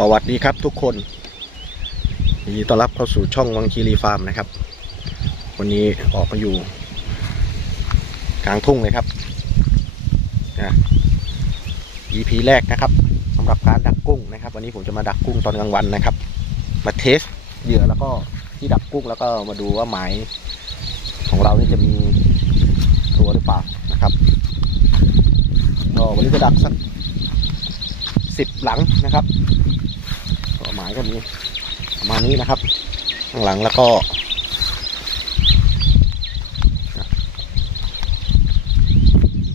สวัสดีครับทุกคนยินดีต้อนรับเข้าสู่ช่องวังคีรีฟาร์มนะครับ วันนี้ออกมาอยู่ กลางทุ่งเลยครับนะ EP แรกนะครับสำหรับการดักกุ้งนะครับ วันนี้ผมจะมาดักกุ้งตอนกลางวันนะครับ มาเทสเหยื่อแล้วก็ที่ดักกุ้งแล้วก็มาดูว่าหมายของเรานี่จะมีตัวหรือเปล่านะครับก็วันนี้จะดักสักสิบหลังนะครับ หมายก็มีประมาณนี้นะครับ ข้างหลังแล้วก็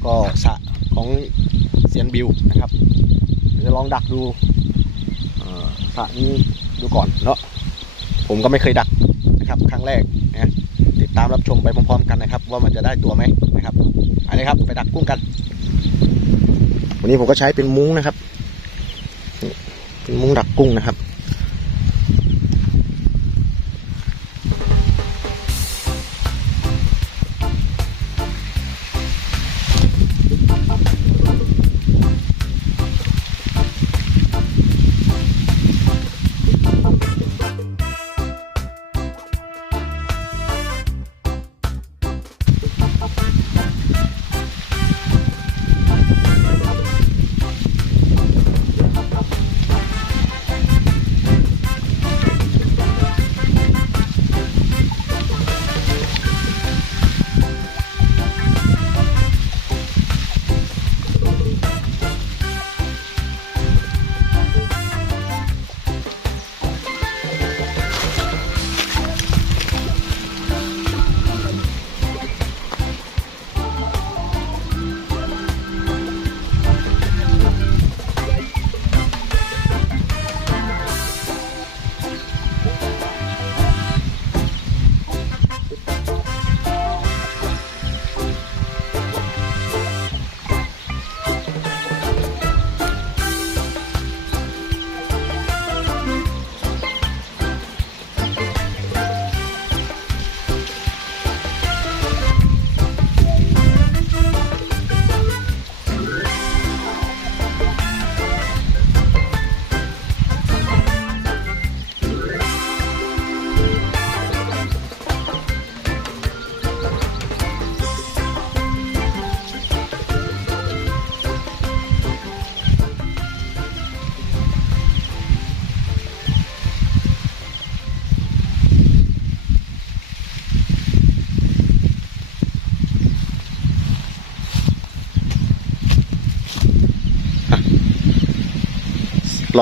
ก็สะของเซียนบิวนะครับจะลองดักดูสะนี้ดูก่อนเนาะผมก็ไม่เคยดักนะครับ ครั้งแรกนะติดตามรับชมไปพร้อมๆกันนะครับ ว่ามันจะได้ตัวไหมนะครับอันนี้ครับไปดักกุ้งกัน วันนี้ผมก็ใช้เป็นมุ้งนะครับ เป็นมุ้งดักกุ้งนะครับ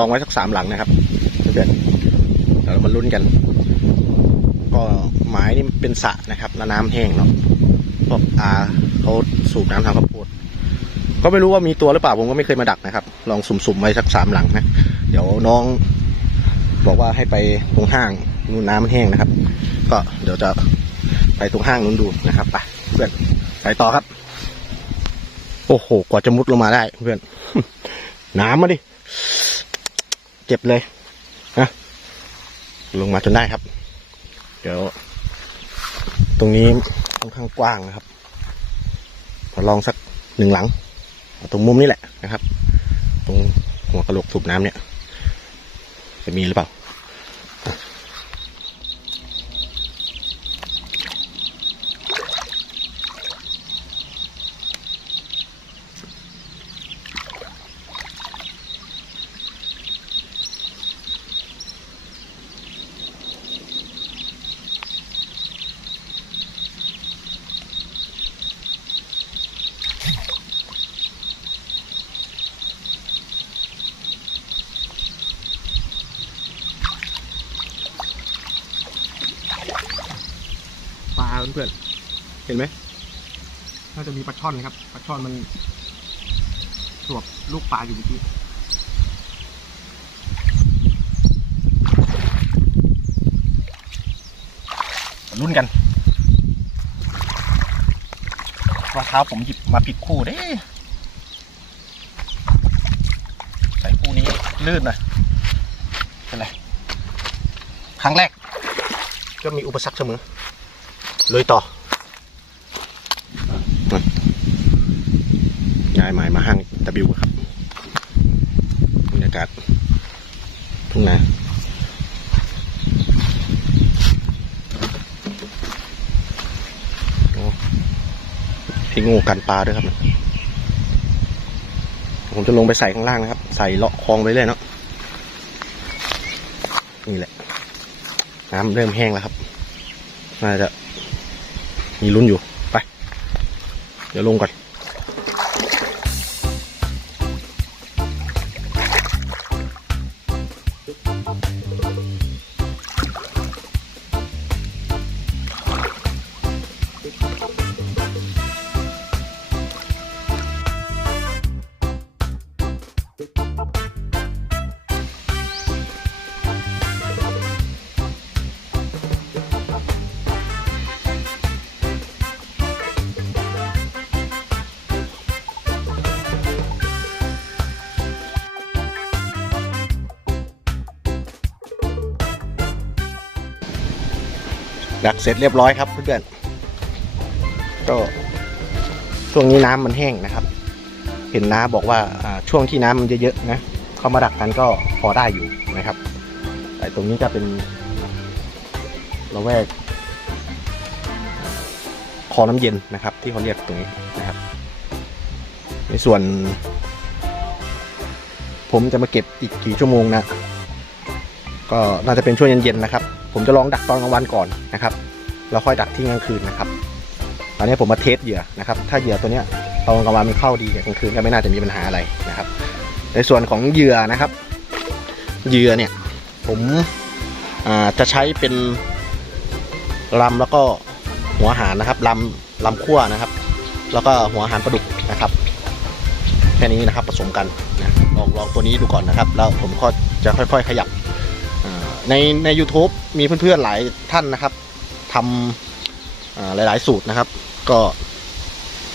องไว้สักสามหลังนะครับเพื่อนเดี๋ยวเรามาลุ้นกัน ก็หมายนี่เป็นสระนะครับแล้วน้ำแห้งเนาะเพราะอาเขาสูบน้ำทางข้าวโพดก็ไม่รู้ว่ามีตัวหรือเปล่าผมก็ไม่เคยมาดักนะครับ ลองสุ่มๆไว้สักสามหลังนะเดี๋ยวน้องบอกว่าให้ไปตรงห้างนู่นน้ำมันแห้งนะครับ ก็เดี๋ยวจะไปตรงห้างนู้นดูนะครับไปเพื่อนไปต่อครับ โอ้โห กว่าจะมุดลงมาได้เพื่อนน้ำมาดิ เจ็บเลยนะลงมาจนได้ครับ เดี๋ยว ตรงนี้ค่อนข้างกว้างนะครับเราลองสักหนึ่งหลัง ตรงมุมนี้แหละนะครับ ตรงหัวกระโหลกสูบน้ำเนี่ย จะมีหรือเปล่า เพื่อนๆเห็นไหมน่าจะมีปลาช่อนนะครับปลาช่อนมันสวบลูกปลาอยู่เมื่อกี้รุ่นกันรองเท้าผมหยิบมาผิดคู่เด้ใส่คู่นี้ลื่นหน่อยเป็นไรครั้งแรกก็มีอุปสรรคเสมอเลยต่อย้ายหมายมาห้างตะบิวครับบรรยากาศทุ่งนาโอ้พี่งูกันปลาด้วยครับ ผมจะลงไปใส่ข้างล่างนะครับ ใส่เลาะคลองไปเลยเนาะนี่แหละ น้ำเริ่มแห้งแล้วครับ น่าจะ มีลุ้นอยู่ ไป เดี๋ยวลงก่อน ดักเสร็จเรียบร้อยครับเพื่อนๆก็ช่วงนี้น้ำมันแห้งนะครับ เห็นน้าบอกว่าอ่าช่วงที่น้ำมันเยอะๆนะเข้ามาดักกันก็พอได้อยู่นะครับ แต่ตรงนี้จะเป็นละแวกคลองน้ำเย็นนะครับ ที่เขาเรียกตรงนี้นะครับ ในส่วน ผมจะมาเก็บอีกกี่ชั่วโมงนะก็น่าจะเป็นช่วงเย็นๆนะครับ ผมจะลองดักตอนกลางวันก่อนนะครับแล้วค่อยดักที่กลางคืนนะครับ ตอนนี้ผมมาเทสเหยื่อนะครับ ถ้าเหยื่อตัวเนี้ยตอนกลางวันมันเข้าดีกลางคืนก็ไม่น่าจะมีปัญหาอะไรนะครับ ในส่วนของเหยื่อนะครับเหยื่อเนี่ยผมจะใช้เป็นลำแล้วก็หัวหารนะครับลำลำขั้วนะครับ แล้วก็หัวหารปลาดุกนะครับแค่นี้นะครับผสมกันนะลองลองตัวนี้ดูก่อนนะครับ แล้วผมก็จะค่อย ๆ ขยับ ในใน u t u b e มีเพื่อนๆหลายท่านนะครับทำหลายๆ สูตรนะครับ ก็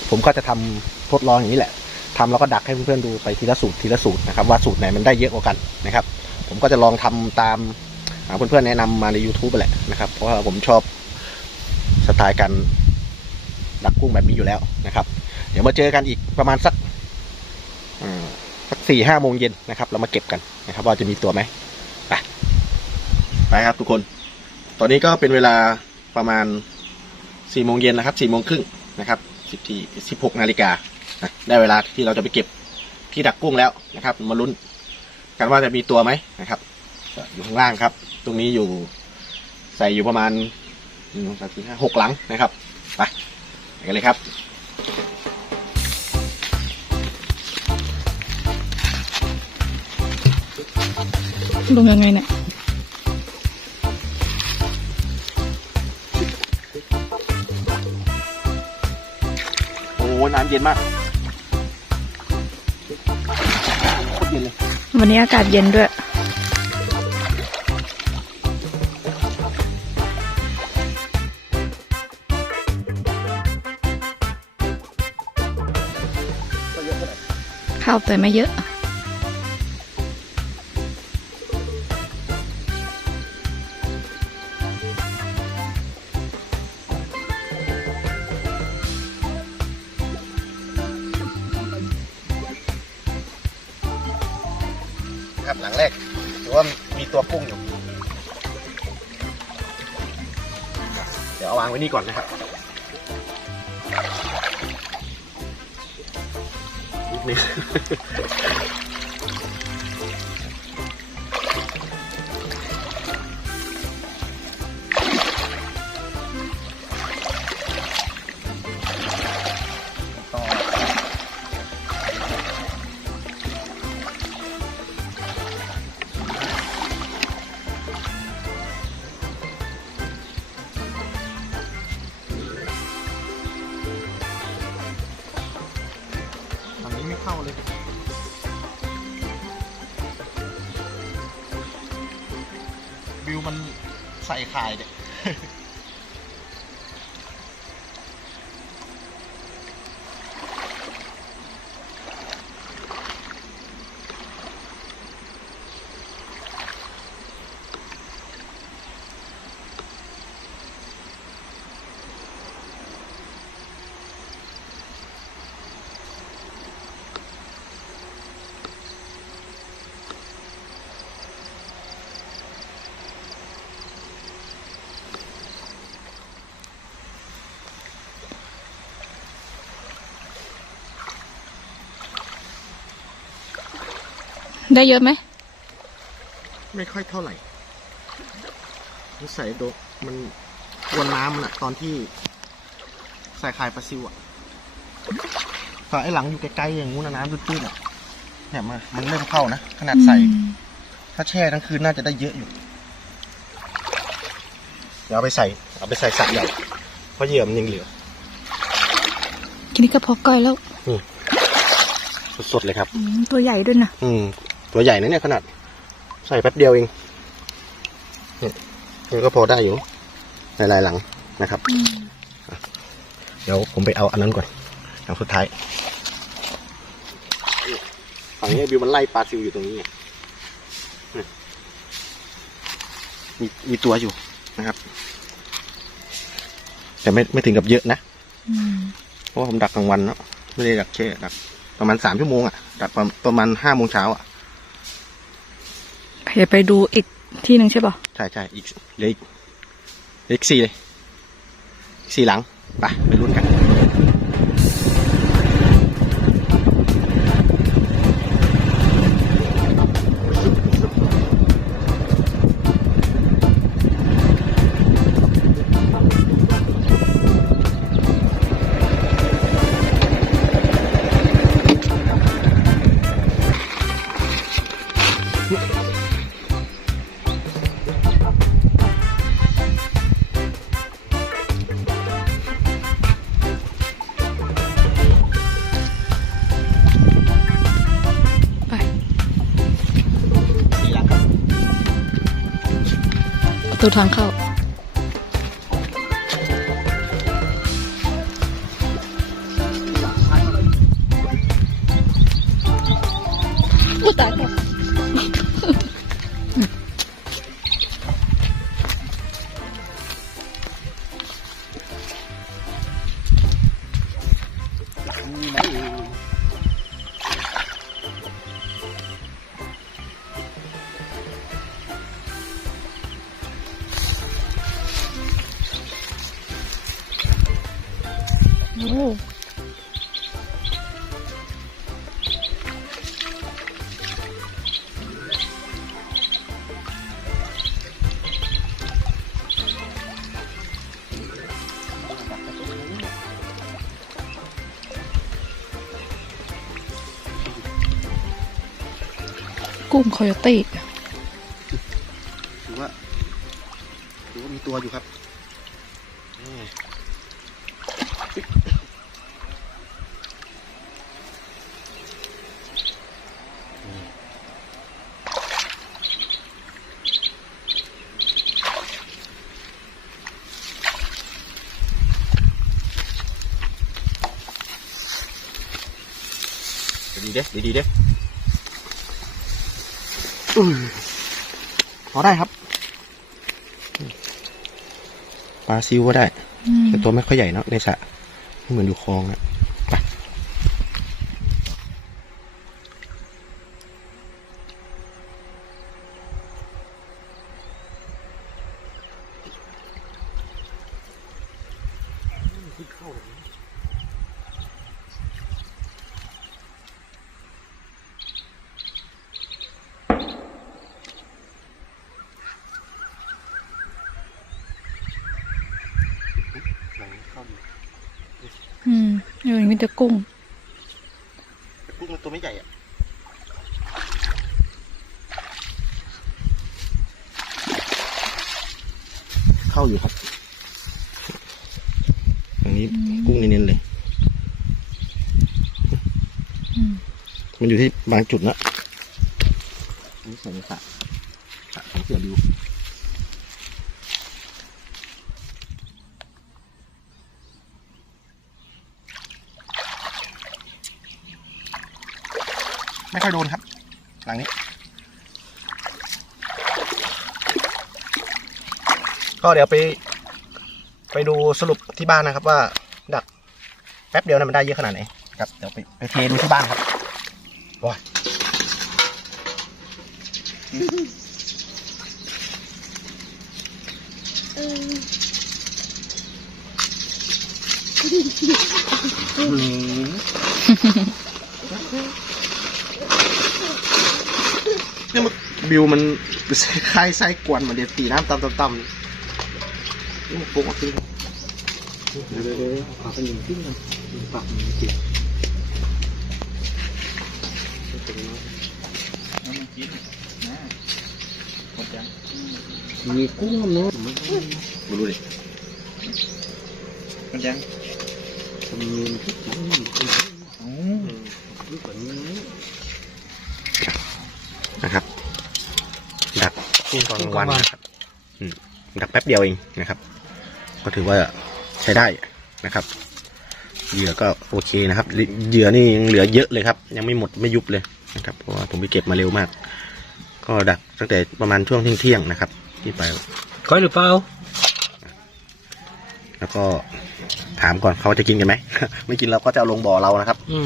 ผมก็จะทำทดลองอย่างนี้แหละทำแล้วก็ดักให้เพื่อนๆดูไปทีละสูตรทีละสูตรนะครับว่าสูตรไหนมันได้เยอะกว่ากันนะครับ ผมก็จะลองทำตามเพื่อนๆแนะนำมาใน YouTube ไปแหละนะครับ เพราะว่าผมชอบสไตล์การดักกุ้งแบบนี้อยู่แล้วนะครับ เดี๋ยวมาเจอกันอีกประมาณสักสักสี่ห้าโมงเย็นนะครับ เรามาเก็บกันนะครับ ว่าจะมีตัวไหมไป ครับทุกคน ตอนนี้ก็เป็นเวลาประมาณสี่โมงเย็นนะครับสี่โมงครึ่งนะครับสิบทีสิบหกนาฬิกาได้เวลาที่เราจะไปเก็บที่ดักกุ้งแล้วนะครับ มาลุ้นกันว่าจะมีตัวไหมนะครับ อยู่ข้างล่างครับ ตรงนี้อยู่ใส่อยู่ประมาณหนึ่งสองสามสี่ห้าหกหลังนะครับไปไปกันเลยครับลงยังไงเนี่ย น้ำเย็นมากโคตรเย็นเลย วันนี้อากาศเย็นด้วย เข้าแต่ไม่เยอะ ดี๋ยวเอาวางไว้นี่ก่อนนะครับนิดนึง ใส่ข่ายเนี่ย ได้เยอะไหม ไม่ค่อยเท่าไหร่นิสัยโดมันกวนน้ำน่ะ ตอนที่ใส่ไข่ปลาซิวอะก็ไอ้หลังอยู่ไกลๆอย่างงู้นนะน้ำตื้นๆอะเนี่ยมามันเริ่มเข้านะ ขนาดใส่อืมถ้าแช่ทั้งคืนน่าจะได้เยอะอยู่ เดี๋ยวเอาไปใส่ เอาไปใส่สักใหญ่เพราะเหยื่อมันยังเหลือทีนี้ก็พอก้อยแล้ว สดๆเลยครับอืมตัวใหญ่ด้วยนะ อืม ตัวใหญ่นะเนี่ยขนาด ใส่แป๊บเดียวเองเนี่ยมันก็พอได้อยู่หลายๆหลังนะครับ เดี๋ยวผมไปเอาอันนั้นก่อนอันสุดท้ายฝั่งนี้บิวมันไล่ปลาซิวอยู่ตรงนี้ไงเนี่ยมีมีตัวอยู่นะครับ แต่ไม่ไม่ถึงกับเยอะนะอืมเพราะว่าผมดักกลางวันเนาะไม่ได้ดักแช่ดัก ประมาณสามชั่วโมงอะ่ะดักประประมาณห้าโมงเช้าอะ เดี๋ยวไปดูอีกที่หนึ่งใช่ป่ะใช่ใช่อีกเหลืออีกเหลืออีกสี่เลยอีกสี่หลังไปไปรุ่นกัน ประตูทางเข้า โอ้กุ้งคอยตี้ถือว่าถือว่ามีตัวอยู่ครับ นี่ดีๆเด้ดีๆเด้อือพอได้ครับ ปลาซิวก็ได้อืมแต่ตัวไม่ค่อยใหญ่เนอะในสระไม่เหมือนอยู่คลองอะ อืมเออมีแต่กุ้งแต่กุ้งมันตัวไม่ใหญ่อะเข้าอยู่ครับอันนี้อืมกุ้งเน้นๆเลยอืมมันอยู่ที่บางจุดนะอันนี้ใส่ในสระสระของเสือบิว ไม่ค่อยโดนครับ หลังนี้ ก็เดี๋ยวไป ไปดูสรุปที่บ้านนะครับว่า ดักแป๊บเดียวนะมันได้เยอะขนาดไหนครับเดี๋ยวไปไปเทดูที่บ้านครับว้ายนี่มัน บิวมันคล้ายไส้กวนเหมือนเดียตีน้ำต่ำๆๆนี่ปุ๊กออกขึ้นเดี๋ยวเดี๋ยวเดี๋ยวเอาไปหนึ่งขึ้นนะปากหนึ่งจิตมีกุ้งเนาะมันมาดูดิมันยังมีพรินกุ้งอ๋อลูกแบบนี้นะครับ ดักกุ้งตอนกลางวันนะครับอืมดักแป๊บเดียวเองนะครับ ก็ถือว่าใช้ได้นะครับเหยื่อก็โอเคนะครับเหยื่อนี่ยังเหลือเยอะเลยครับ ยังไม่หมดไม่ยุบเลยนะครับเพราะว่าผมไปเก็บมาเร็วมาก ก็ดักตั้งแต่ประมาณช่วงเที่ยงๆนะครับ ที่ไปก้อยหรือเปล่าแล้วก็ถามก่อนเขาจะกินกันไหม ไม่กินเราก็จะเอาลงบ่อเรานะครับอืม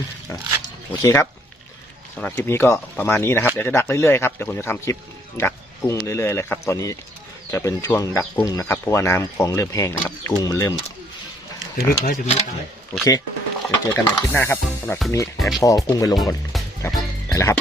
โอเคครับสำหรับคลิปนี้ก็ประมาณนี้นะครับ เดี๋ยวจะดักเรื่อยๆครับ เดี๋ยวผมจะทำคลิปดัก กุ้งเรื่อยๆเลยครับ ตอนนี้จะเป็นช่วงดักกุ้งนะครับ เพราะว่าน้ำคองเริ่มแห้งนะครับ กุ้งมันเริ่มลึกไหมจะมีโอเคเดี๋ยวเจอกันใหม่คลิปหน้าครับสำหรับคลิปนี้แอปพอกุ้งไปลงก่อนครับไปแล้วครับ